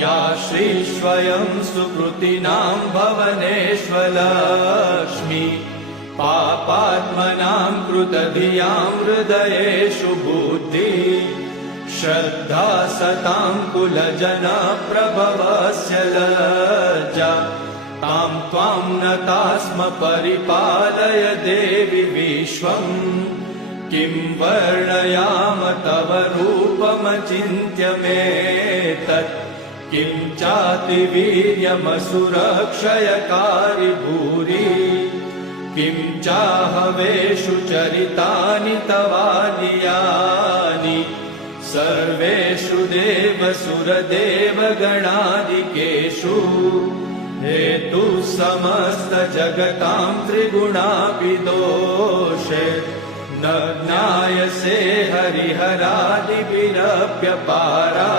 या श्रीस्वयं सुकृतिनां भवनेष्वलक्ष्मी पापात्मनां कृतधियां हृदयेषु बुद्धि श्रद्धा सतां कुलजनप्रभवस्य लज्जा तां त्वां नता स्म परिपालय देवि विश्वम् किं वर्णयाम तव रूपमचिन्त्यमेतत् किं चातिवीर्यमसुरक्षयकारि भूरि किं चाहवेषु चरितानि तवानियानि सर्वेषु देवसुरदेवगणादिकेषु हेतु समस्त जगतां त्रिगुणापि दोषे न ज्ञायसे हरिहरादिभिरप्यपारा।